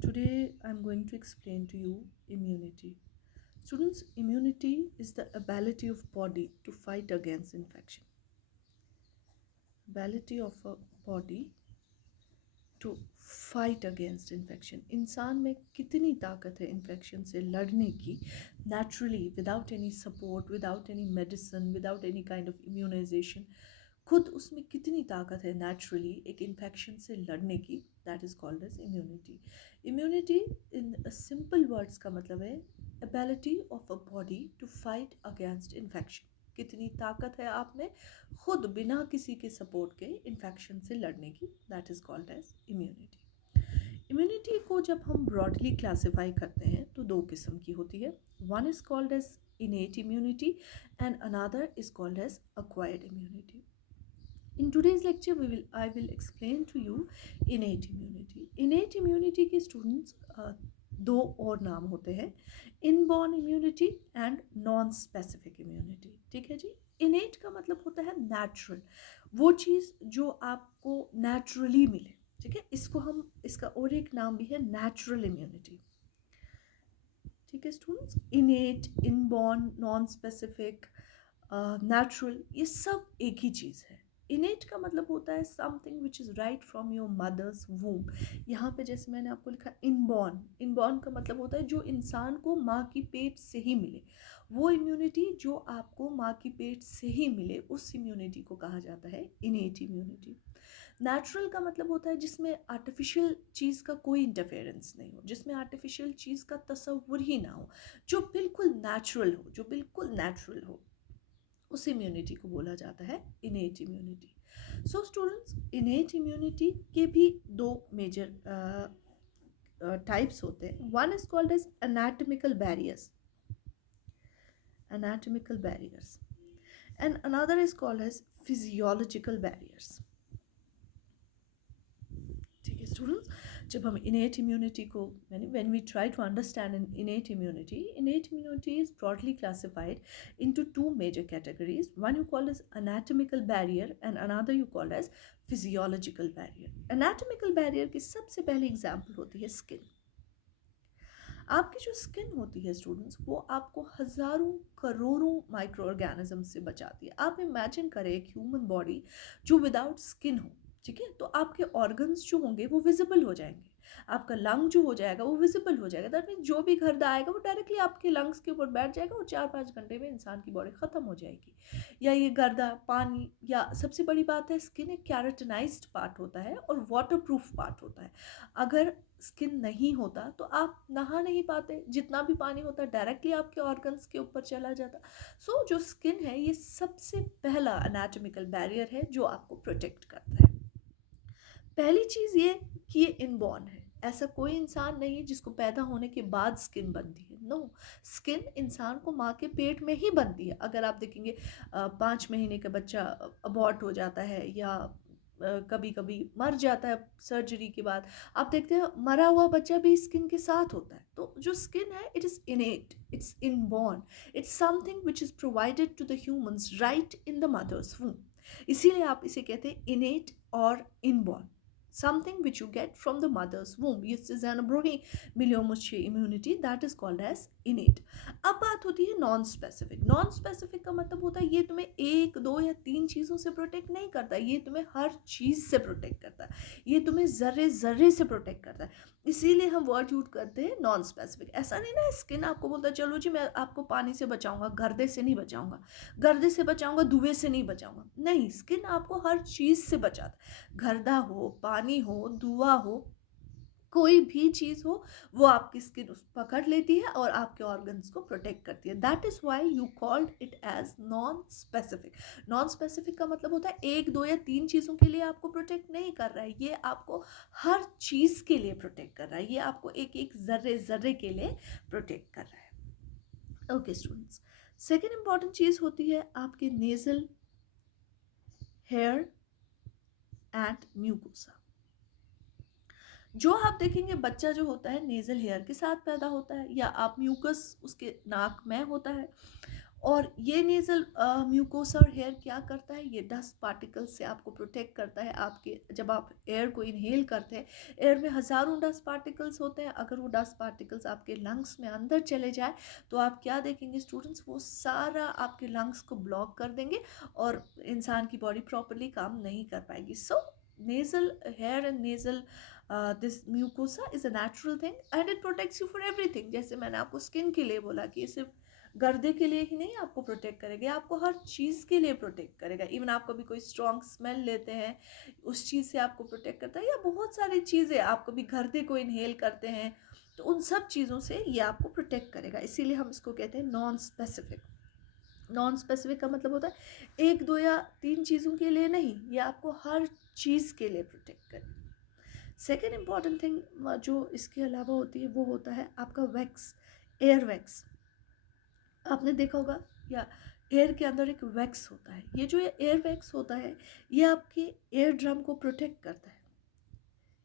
Today I'm going to explain to you immunity. Students, immunity is the ability of body to fight against infection. Ability of a body to fight against infection. इंसान में कितनी ताकत है infection से लड़ने की naturally without any support, without any medicine, without any kind of immunization. खुद उसमें कितनी ताकत है नेचुरली एक इन्फेक्शन से लड़ने की, that is called as immunity. Immunity in simple words का मतलब है ability of a body to fight against infection. कितनी ताकत है आप में खुद बिना किसी के सपोर्ट के इन्फेक्शन से लड़ने की, that is called as immunity. Immunity को जब हम ब्रॉडली क्लासिफाई करते हैं तो दो किस्म की होती है. One is called as innate immunity and another is called as acquired immunity. In today's lecture, I will explain to you innate immunity. Innate immunity के students दो और नाम होते हैं, inborn immunity and non specific immunity. ठीक है जी. इनेट का मतलब होता है नेचुरल, वो चीज़ जो आपको नेचुरली मिले. ठीक है, इसका और एक नाम भी है नेचुरल इम्यूनिटी. ठीक है students, इनेट, inborn, non specific, natural, ये सब एक ही चीज़ है. इनेट का मतलब होता है something which is right from your mother's womb. यहाँ पे जैसे मैंने आपको लिखा इनबॉर्न, इनबॉर्न का मतलब होता है जो इंसान को माँ की पेट से ही मिले. वो इम्यूनिटी जो आपको माँ की पेट से ही मिले, उस इम्यूनिटी को कहा जाता है इनेट इम्यूनिटी. नेचुरल का मतलब होता है जिसमें आर्टिफिशियल चीज़ का कोई इंटरफेरेंस नहीं हो, जिसमें आर्टिफिशियल चीज़ का तस्वुर ही ना हो, जो बिल्कुल नेचुरल हो, जो बिल्कुल नेचुरल हो, उस इम्यूनिटी को बोला जाता है innate immunity. So students, innate immunity के भी दो मेजर टाइप्स होते हैं. One is called as anatomical barriers and another is called as physiological barriers. ठीक है स्टूडेंट्स, जब हम इनेट इम्यूनिटी को when we try to understand an innate immunity is broadly classified into two major categories. One you call as anatomical barrier and another you call as physiological barrier. Anatomical barrier की सबसे पहली example होती है skin. आपकी जो skin होती है students, वो आपको हज़ारों करोड़ों माइक्रो ऑर्गेनिज्म से बचाती है. आप इमेजिन करें एक ह्यूमन बॉडी जो विदाउट स्किन हो. ठीक है, तो आपके ऑर्गन्स जो होंगे वो विजिबल हो जाएंगे, आपका लंग जो हो जाएगा वो विजिबल हो जाएगा. दैट मीन जो भी गर्द आएगा वो डायरेक्टली आपके लंग्स के ऊपर बैठ जाएगा और 4-5 घंटे में इंसान की बॉडी ख़त्म हो जाएगी. या ये गर्दा पानी, या सबसे बड़ी बात है स्किन एक कैरेटनाइज्ड पार्ट होता है और वाटर प्रूफ पार्ट होता है. अगर स्किन नहीं होता तो आप नहा नहीं पाते, जितना भी पानी होता डायरेक्टली आपके ऑर्गन्स के ऊपर चला जाता. सो जो स्किन है ये सबसे पहला एनाटॉमिकल बैरियर है जो आपको प्रोटेक्ट करता है. पहली चीज़ ये कि ये इनबॉर्न है. ऐसा कोई इंसान नहीं है जिसको पैदा होने के बाद स्किन बनती है. नो, स्किन इंसान को माँ के पेट में ही बनती है. अगर आप देखेंगे 5 महीने का बच्चा अबॉर्ट हो जाता है या कभी कभी मर जाता है सर्जरी के बाद, आप देखते हैं मरा हुआ बच्चा भी स्किन के साथ होता है. तो जो स्किन है it is innate, it's inborn, it's something which is provided to the humans right in the mother's womb. इसीलिए आप इसे कहते हैं इनेट और inborn, something which you get from the mother's womb. This is an miliomyce immunity that is called as innate. अब बात होती है नॉन स्पेसिफिक. नॉन स्पेसिफिक का मतलब होता है ये तुम्हें 1, 2 या 3 चीज़ों से प्रोटेक्ट नहीं करता, ये तुम्हें हर चीज़ से प्रोटेक्ट करता है, ये तुम्हें ज़र्रे ज़र्रे से प्रोटेक्ट करता है. इसीलिए हम वर्ड यूज करते हैं नॉन स्पेसिफिक. ऐसा नहीं ना स्किन आपको बोलता है चलो जी मैं आपको पानी से बचाऊंगा, गर्दे से नहीं बचाऊंगा, गर्दे से बचाऊंगा, धुएं से नहीं बचाऊंगा. नहीं, स्किन आपको हर चीज़ से बचाता है. गर्दा हो, पानी हो, धुआं हो, कोई भी चीज़ हो, वो आपकी स्किन उस पकड़ लेती है और आपके ऑर्गन्स को प्रोटेक्ट करती है. That is why you called it as non specific. Non specific का मतलब होता है 1, 2 या 3 चीज़ों के लिए आपको प्रोटेक्ट नहीं कर रहा है, ये आपको हर चीज़ के लिए प्रोटेक्ट कर रहा है, ये आपको एक एक ज़र्रे ज़र्रे के लिए प्रोटेक्ट कर रहा है. ओके स्टूडेंट्स, सेकेंड इंपॉर्टेंट चीज़ होती है आपके नेजल हेयर एंड म्यूकोसा. जो आप देखेंगे बच्चा जो होता है नेजल हेयर के साथ पैदा होता है, या आप म्यूकस उसके नाक में होता है, और ये नेज़ल म्यूकोसा और हेयर क्या करता है, ये डस्ट पार्टिकल्स से आपको प्रोटेक्ट करता है। आपके जब आप एयर को इनहेल करते हैं, एयर में हज़ारों डस्ट पार्टिकल्स होते हैं, अगर वो डस्ट पार्टिकल्स आपके लंग्स में अंदर चले जाए तो आप क्या देखेंगे स्टूडेंट्स, वो सारा आपके लंग्स को ब्लॉक कर देंगे और इंसान की बॉडी प्रॉपरली काम नहीं कर पाएगी। सो nasal hair and nasal this mucosa is a natural thing and it protects you for everything। जैसे मैंने आपको स्किन के लिए बोला कि ये सिर्फ गर्दे के लिए ही नहीं आपको प्रोटेक्ट करेगा, आपको हर चीज़ के लिए प्रोटेक्ट करेगा। इवन आप कभी कोई स्ट्रॉन्ग स्मेल लेते हैं, उस चीज़ से आपको प्रोटेक्ट करता है, या बहुत सारी चीज़ें, आप कभी गर्दे को इनहेल करते हैं तो उन सब चीज़ों से ये आपको प्रोटेक्ट करेगा। इसीलिए हम इसको कहते हैं नॉन स्पेसिफिक। नॉन स्पेसिफिक का मतलब होता है एक दो या तीन चीज़ों के लिए नहीं, ये आपको हर चीज़ के लिए प्रोटेक्ट करेगा। सेकेंड इम्पॉर्टेंट थिंग जो इसके अलावा होती है वो होता है आपका वैक्स, एयर वैक्स। आपने देखा होगा या एयर के अंदर एक वैक्स होता है, ये जो एयर वैक्स होता है ये आपके एयर ड्रम को प्रोटेक्ट करता है।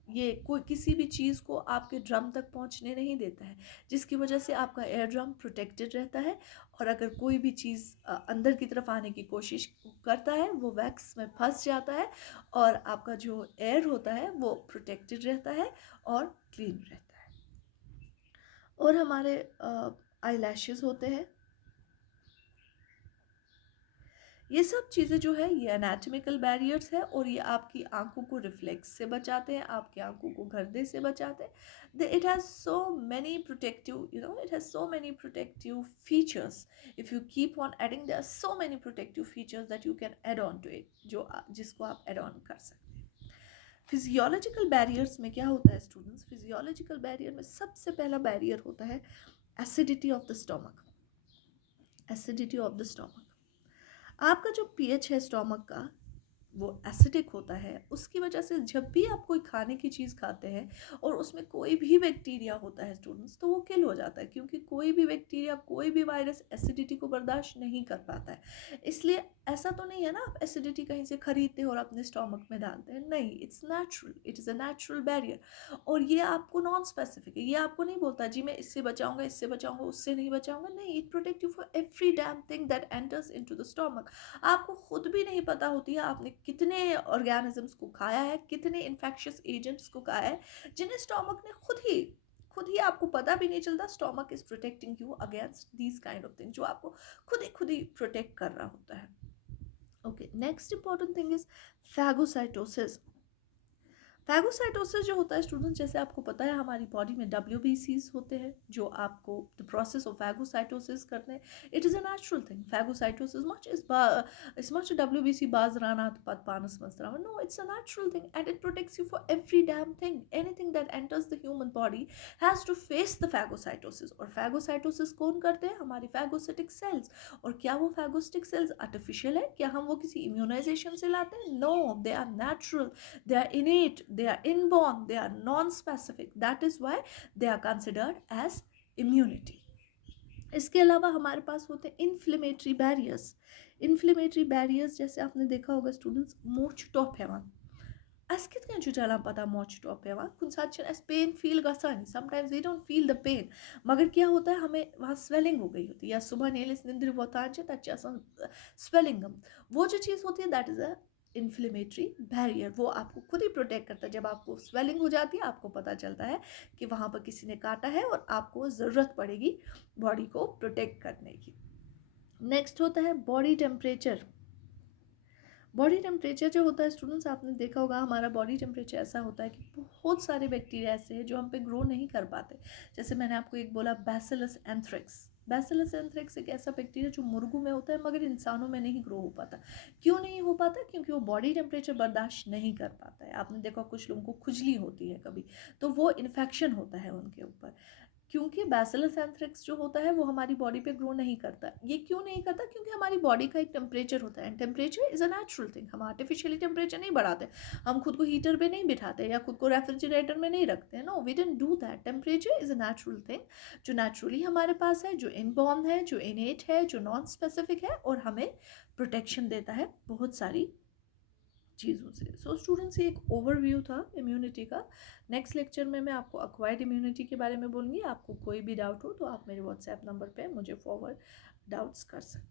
ये कोई किसी भी चीज़ को आपके ड्रम तक पहुंचने नहीं देता है, जिसकी वजह से आपका एयर ड्रम प्रोटेक्टेड रहता है। और अगर कोई भी चीज़ अंदर की तरफ आने की कोशिश करता है वो वैक्स में फंस जाता है और आपका जो एयर होता है वो प्रोटेक्टेड रहता है और क्लीन रहता है। और हमारे आई लैशेज़ होते हैं, ये सब चीज़ें जो है ये एनाटॉमिकल बैरियर्स है और ये आपकी आंखों को रिफ्लेक्स से बचाते हैं, आपकी आंखों को गर्दे से बचाते हैं। It has so many protective, it has so many protective features. If you keep on adding, there are so many protective features that you can add on to it, जिसको आप एड ऑन कर सकते हैं। Physiological barriers में क्या होता है students, physiological barrier में सबसे पहला बैरियर होता है acidity of the stomach. Acidity of the stomach, आपका जो पीएच है स्टोमक का वो एसिडिक होता है, उसकी वजह से जब भी आप कोई खाने की चीज़ खाते हैं और उसमें कोई भी बैक्टीरिया होता है स्टूडेंट्स, तो वो किल हो जाता है, क्योंकि कोई भी बैक्टीरिया, कोई भी वायरस एसिडिटी को बर्दाश्त नहीं कर पाता है। इसलिए ऐसा तो नहीं है ना आप एसिडिटी कहीं से खरीदते हैं और अपने स्टोमक में डालते हैं, नहीं, it's natural, it is a natural barrier. और ये आपको नॉन स्पेसिफिक है, ये आपको नहीं बोलता जी मैं इससे बचाऊंगा, इससे बचाऊंगा, उससे नहीं बचाऊंगा, नहीं, it protect you for every damn thing that enters into the stomach. आपको खुद भी नहीं पता होती है आपने कितने ऑर्गेनिजम्स को खाया है, कितने इन्फेक्शियस एजेंट्स को खाया है, जिन्हें स्टोमक ने खुद ही आपको पता भी नहीं चलता। Stomach is protecting you against these kind of thing, जो आपको खुद ही प्रोटेक्ट कर रहा होता है। Okay, next important thing is phagocytosis. Phagocytosis जो होता है स्टूडेंट्स, जैसे आपको पता है हमारी बॉडी में WBCs होते हैं जो आपको द प्रोसेस ऑफ फैगोसाइटोसिस करते हैं। It is a natural thing. Phagocytosis much WBC बाजरानात पद पानस मस्त्राव, no, it's a natural thing and it protects you for every damn thing. Anything that enters the human body has to face the phagocytosis. और phagocytosis कौन करते हैं, हमारी phagocytic sales. और क्या वो फैगोसिटिक सेल्स आर्टिफिशियल है, क्या हम वो किसी इम्यूनाइजेशन से लाते हैं, no, they are natural, they are innate, they are inborn, they are non-specific, that is why they are considered as immunity। इसके अलावा हमारे पास होते हैं इन्फ्लेमेटरी बैरियर्स। इन्फ्लेमेटरी बैरियर्स जैसे आपने देखा होगा स्टूडेंट्स, मोच टॉप है वहाँ, अस कित कन चलान पता मोच टॉप है वहाँ, कुछ साथ पेन फील गसान, sometimes we don't feel the pain, मगर क्या होता है हमें वहाँ स्वेलिंग हो गई होती है, या सुबह नेलिस निंद्र वोतान तक स्वेलिंग, वो जो चीज़ होती है that is a inflammatory barrier. वो आपको खुद ही प्रोटेक्ट करता है। जब आपको स्वेलिंग हो जाती है आपको पता चलता है कि वहाँ पर किसी ने काटा है और आपको ज़रूरत पड़ेगी बॉडी को प्रोटेक्ट करने की। नेक्स्ट होता है बॉडी टेम्परेचर। बॉडी टेम्परेचर जो होता है स्टूडेंट्स, आपने देखा होगा हमारा बॉडी टेम्परेचर ऐसा होता है कि बहुत सारे बैक्टीरिया ऐसे हैं जो हम पे ग्रो नहीं कर पाते। जैसे मैंने आपको एक बोला बैसिलस एंथ्रेक्स। बैसिलस एंथ्रेक्स एक ऐसा बैक्टीरिया जो मुर्गों में होता है मगर इंसानों में नहीं ग्रो हो पाता। क्यों नहीं हो पाता, क्योंकि वो बॉडी टेम्परेचर बर्दाश्त नहीं कर पाता है। आपने देखा कुछ लोगों को खुजली होती है कभी, तो वो इन्फेक्शन होता है उनके ऊपर, क्योंकि बैसिलस एंथ्रेक्स जो होता है वो हमारी बॉडी पे ग्रो नहीं करता। ये क्यों नहीं करता, क्योंकि हमारी बॉडी का एक टेम्परेचर होता है and temperature is a natural thing. हम आर्टिफिशियली टेम्परेचर नहीं बढ़ाते, हम खुद को हीटर पे नहीं बिठाते या खुद को रेफ्रिजरेटर में नहीं रखते, no, we don't do that. Temperature is a natural thing जो नेचुरली हमारे पास है, जो इनबॉर्न है, जो इनेट है, जो नॉन स्पेसिफिक है और हमें प्रोटेक्शन देता है बहुत सारी चीज़ों से। सो स्टूडेंट्स, ये एक ओवरव्यू था इम्यूनिटी का। नेक्स्ट लेक्चर में मैं आपको अक्वायर्ड इम्यूनिटी के बारे में बोलूँगी। आपको कोई भी डाउट हो तो आप मेरे व्हाट्सएप नंबर पे मुझे फॉरवर्ड डाउट्स कर सकते हैं।